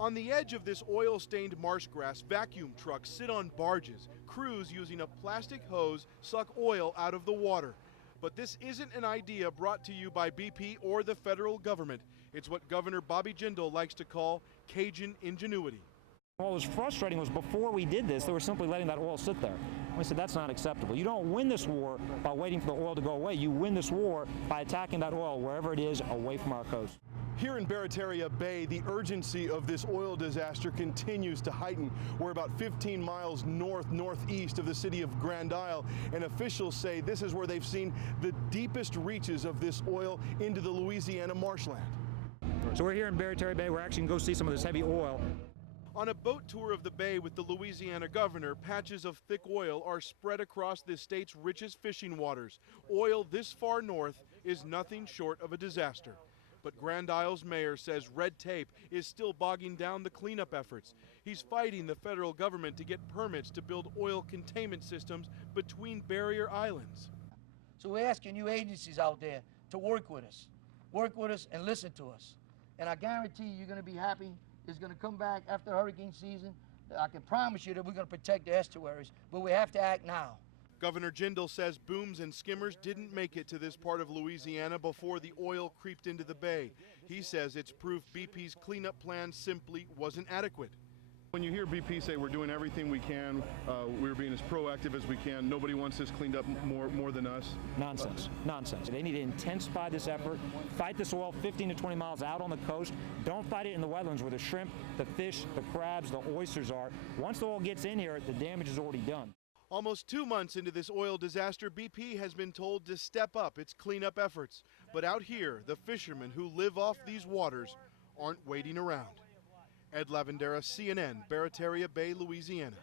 On the edge of this oil-stained marsh grass, vacuum trucks sit on barges. Crews using a plastic hose suck oil out of the water. But this isn't an idea brought to you by BP or the federal government. It's what Governor Bobby Jindal likes to call Cajun ingenuity. What was frustrating was before we did this, they were simply letting that oil sit there. We said that's not acceptable. You don't win this war by waiting for the oil to go away. You win this war by attacking that oil wherever it is away from our coast. Here in Barataria Bay, the urgency of this oil disaster continues to heighten. We're about 15 miles northeast of the city of Grand Isle, and officials say this is where they've seen the deepest reaches of this oil into the Louisiana marshland. So we're here in Barataria Bay. We're actually going to go see some of this heavy oil. On a boat tour of the bay with the Louisiana governor, patches of thick oil are spread across this state's richest fishing waters. Oil this far north is nothing short of a disaster. But Grand Isle's mayor says red tape is still bogging down the cleanup efforts. He's fighting the federal government to get permits to build oil containment systems between barrier islands. So we're asking you agencies out there to work with us and listen to us. And I guarantee you're going to be happy. It's going to come back after hurricane season. I can promise you that we're going to protect the estuaries, but we have to act now. Governor Jindal says booms and skimmers didn't make it to this part of Louisiana before the oil creeped into the bay. He says it's proof BP's cleanup plan simply wasn't adequate. When you hear BP say we're doing everything we can, we're being as proactive as we can, nobody wants this cleaned up more than us. Nonsense. Nonsense. They need to intensify this effort, fight this oil 15 to 20 miles out on the coast. Don't fight it in the wetlands where the shrimp, the fish, the crabs, the oysters are. Once the oil gets in here, the damage is already done. Almost 2 months into this oil disaster, BP has been told to step up its cleanup efforts. But out here, the fishermen who live off these waters aren't waiting around. Ed Lavendera, CNN, Barataria Bay, Louisiana.